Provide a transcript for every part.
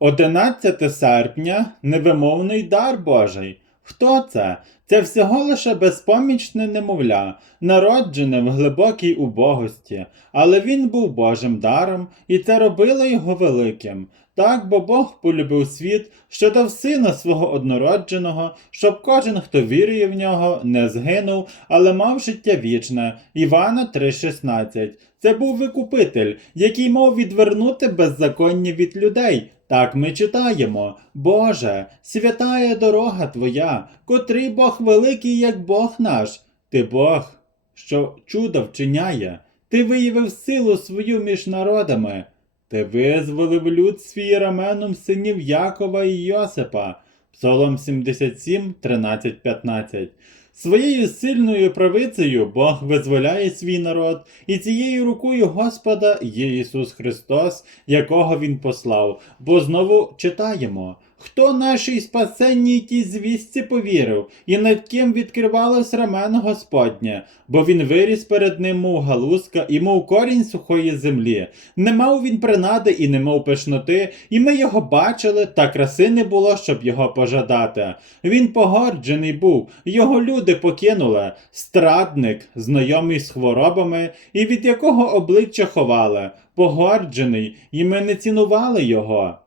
11 серпня невимовний дар Божий. Хто це? Це всього лише безпомічне немовля, народжене в глибокій убогості, але він був Божим даром, і це робило його великим. Так, бо Бог полюбив світ, що дав сина свого однородженого, щоб кожен, хто вірує в нього, не згинув, але мав життя вічне. Івана 3,16. Це був викупитель, який мав відвернути беззаконня від людей. Так ми читаємо: Боже, святая дорога Твоя, котрий Бог великий, як Бог наш. Ти Бог, що чудо вчиняє, ти виявив силу свою між народами. Ти визволив люд свій раменом синів Якова і Йосипа. Псалом 77, 13, 15. Своєю сильною правицею Бог визволяє свій народ, і цією рукою Господа є Ісус Христос, якого Він послав. Бо знову читаємо. Хто нашій спасенній тій звістці повірив, і над ким відкривалось рамено Господнє, бо він виріс перед ним, мов галузка, і мов корінь сухої землі. Не мав він принади і не мав пишноти, і ми його бачили, та краси не було, щоб його пожадати. Він погорджений був, його люди покинули, страдник, знайомий з хворобами, і від якого обличчя ховали, погорджений, і ми не цінували його.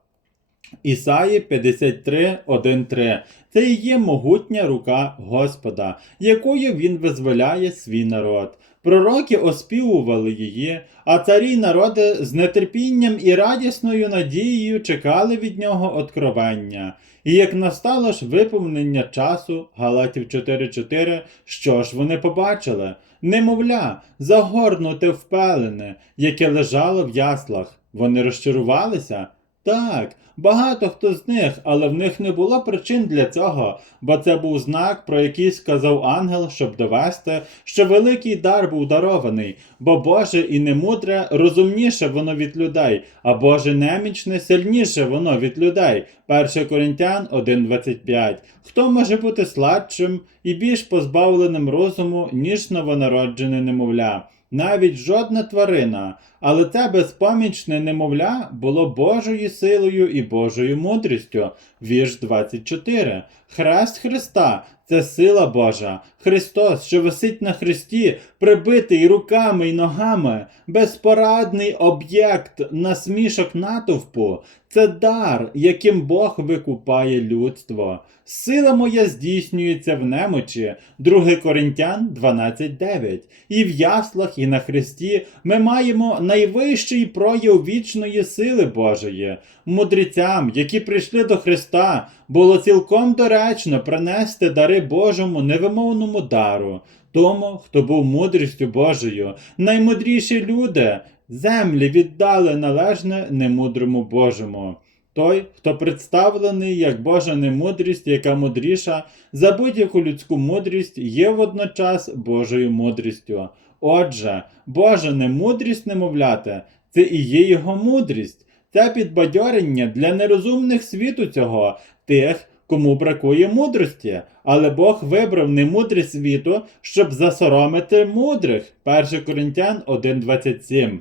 Ісаї 53, 1, 3. Це і є могутня рука Господа, якою він визволяє свій народ. Пророки оспівували її, а царі народи з нетерпінням і радісною надією чекали від нього откровення. І як настало ж виповнення часу Галатів 4.4, що ж вони побачили? Немовля, загорнуте в пелене, яке лежало в яслах. Вони розчарувалися? Так, багато хто з них, але в них не було причин для цього, бо це був знак, про який сказав ангел, щоб довести, що великий дар був дарований, бо Боже і немудре розумніше воно від людей, а Боже немічне сильніше воно від людей. 1 Коринтян 1.25. Хто може бути сладшим і більш позбавленим розуму, ніж новонароджене немовля? Навіть жодна тварина, але це безпомічне немовля було Божою силою і Божою мудрістю. Вірш 24. Хрест Христа це сила Божа. Христос, що висить на хресті, прибитий руками й ногами, безпорадний об'єкт насмішок натовпу. Це дар, яким Бог викупає людство. Сила моя здійснюється в немочі. 2 Коринтян 12.9. І в яслах, і на хресті ми маємо найвищий прояв вічної сили Божої. Мудрецям, які прийшли до Христа, було цілком доречно принести дари Божому невимовному дару. Тому, хто був мудрістю Божою, наймудріші люди землі віддали належне немудрому Божому. Той, хто представлений як Божа немудрість, яка мудріша за будь-яку людську мудрість, є водночас Божою мудрістю. Отже, Божа немудрість немовляти це і є його мудрість. Це підбадьорення для нерозумних світу цього, тих, кому бракує мудрості. Але Бог вибрав немудрість світу, щоб засоромити мудрих. 1 Коринтян 1.27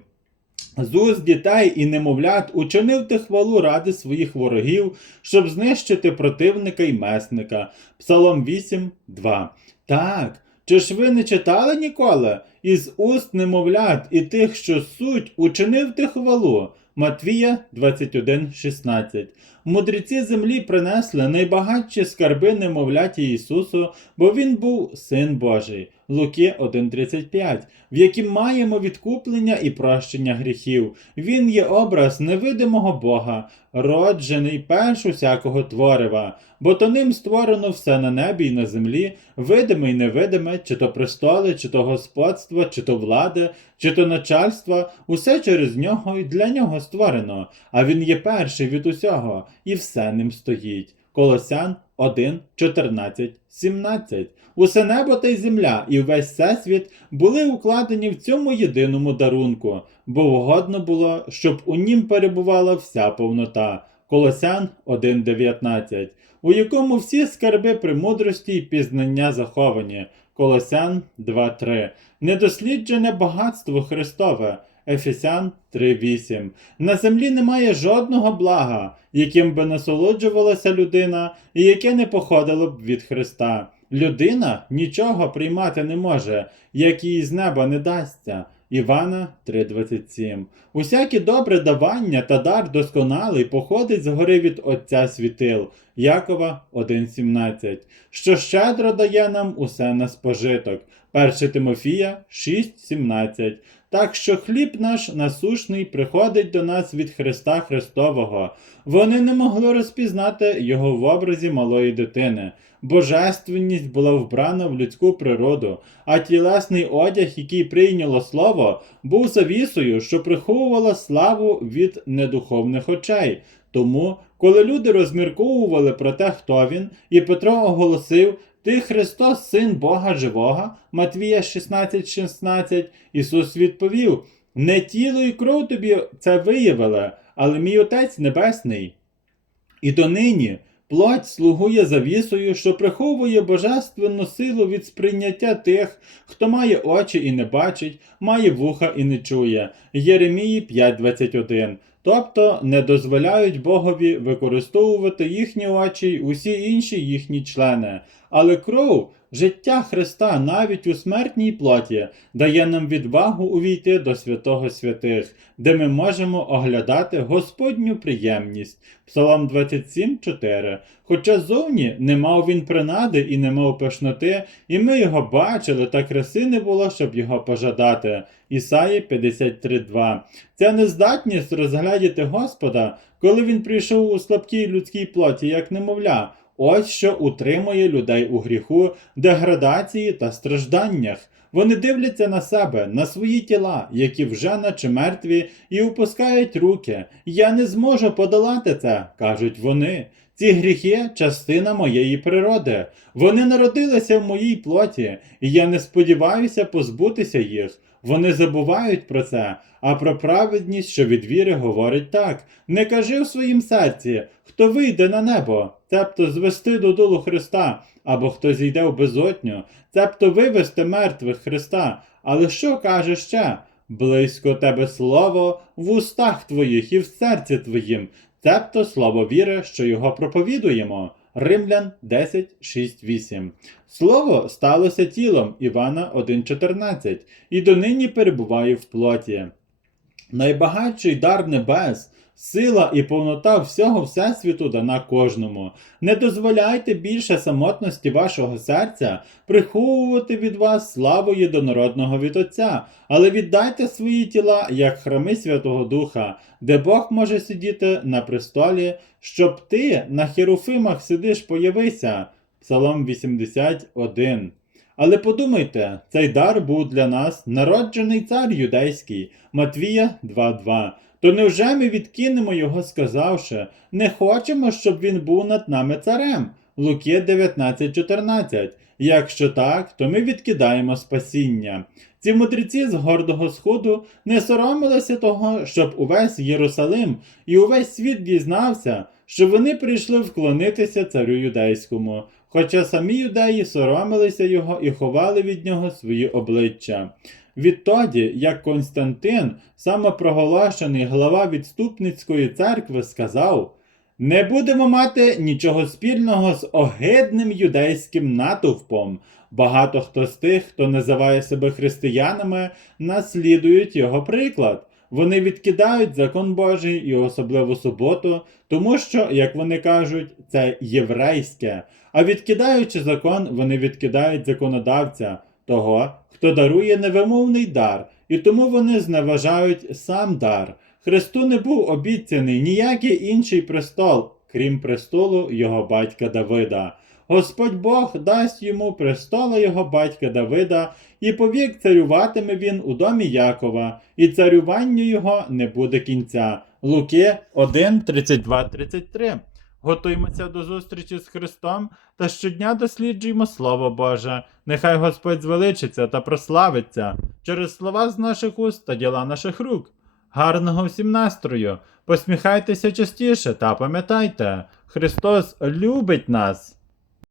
з уст дітей і немовлят учинив ти хвалу ради своїх ворогів, щоб знищити противника й месника. Псалом 8, 2. Так, чи ж ви не читали ніколи? Із уст немовлят і тих, що суть, учинив ти хвалу. Матвія 21, 16. Мудреці землі принесли найбагатші скарби немовляті Ісусу, бо Він був Син Божий. Луки 1.35, в яким маємо відкуплення і прощення гріхів. Він є образ невидимого Бога, роджений перш усякого творива, бо то ним створено все на небі і на землі, видиме й невидиме, чи то престоли, чи то господство, чи то влади, чи то начальство, усе через нього і для нього створено, а він є перший від усього, і все ним стоїть. Колосян 1, 14, 17. Усе небо та й земля і весь всесвіт були укладені в цьому єдиному дарунку, бо угодно було, щоб у нім перебувала вся повнота. Колосян 1.19, у якому всі скарби премудрості й пізнання заховані. Колосян 2.3. Недосліджене багатство Христове, Ефесян 3.8. На землі немає жодного блага, яким би насолоджувалася людина, і яке не походило б від Христа. Людина нічого приймати не може, як їй з неба не дасться. Івана 3.27. Усяке добре давання та дар досконалий походить згори від Отця світил. Якова 1.17, що щедро дає нам усе на спожиток. 1 Тимофія 6.17. Так що хліб наш насушний приходить до нас від Христа Христового. Вони не могли розпізнати його в образі малої дитини. Божественність була вбрана в людську природу, а тілесний одяг, який прийняло слово, був завісою, що приховувала славу від недуховних очей. Тому, коли люди розмірковували про те, хто він, і Петро оголосив, ти Христос, син Бога живого, Матвія 16,16, 16, Ісус відповів: Не тіло і кров тобі це виявили, але мій Отець Небесний. І донині плоть слугує завісою, що приховує божественну силу від сприйняття тих, хто має очі і не бачить, має вуха і не чує. Єремії 5.21. Тобто не дозволяють Богові використовувати їхні очі й усі інші їхні члени. Але кров, життя Христа навіть у смертній плоті дає нам відвагу увійти до святого святих, де ми можемо оглядати Господню приємність. Псалом 27.4. Хоча зовні не мав він принади і не мав пишноти, і ми його бачили, та краси не було, щоб його пожадати. Ісаї 53.2. Ця нездатність розглядіти Господа, коли він прийшов у слабкій людській плоті, як немовля. Ось що утримує людей у гріху, деградації та стражданнях. Вони дивляться на себе, на свої тіла, які вже наче мертві, і опускають руки. Я не зможу подолати це, кажуть вони. Ці гріхи частина моєї природи. Вони народилися в моїй плоті, і я не сподіваюся позбутися їх. Вони забувають про це, а про праведність, що від віри говорить так: не кажи в своїм серці, хто вийде на небо, цебто звести додолу Христа, або хто зійде в безодню, цебто вивести мертвих Христа. Але що каже ще? Близько тебе слово в устах твоїх і в серці твоїм, цебто слово віри, що його проповідуємо. Римлян 10, 6, 8. Слово сталося тілом Івана 1.14 і донині перебуває в плоті. Найбагатший дар небес, сила і повнота всього Всесвіту дана кожному. Не дозволяйте більше самотності вашого серця приховувати від вас славу єдинородного від Отця, але віддайте свої тіла як храми Святого Духа, де Бог може сидіти на престолі, щоб ти на херуфимах сидиш появися. Псалом 81. Але подумайте, цей дар був для нас народжений цар юдейський, Матвія 2.2. То невже ми відкинемо його, сказавши, не хочемо, щоб він був над нами царем? Луки 19.14. Якщо так, то ми відкидаємо спасіння. Ці мудреці з гордого сходу не соромилися того, щоб увесь Єрусалим і увесь світ дізнався, що вони прийшли вклонитися царю юдейському, хоча самі юдеї соромилися його і ховали від нього свої обличчя. Відтоді, як Константин, самопроголошений глава відступницької церкви, сказав: Не будемо мати нічого спільного з огидним юдейським натовпом. Багато хто з тих, хто називає себе християнами, наслідують його приклад. Вони відкидають закон Божий і особливу суботу, тому що, як вони кажуть, це єврейське. А відкидаючи закон, вони відкидають законодавця, того, хто дарує невимовний дар, і тому вони зневажають сам дар. Христу не був обіцяний ніякий інший престол, крім престолу його батька Давида. Господь Бог дасть йому престола його батька Давида, і повік царюватиме він у домі Якова, і царюванню його не буде кінця. Луки 1, 32, 33. Готуємося до зустрічі з Христом та щодня досліджуємо Слово Боже. Нехай Господь звеличиться та прославиться через слова з наших уст та діла наших рук. Гарного всім настрою! Посміхайтеся частіше та пам'ятайте, Христос любить нас!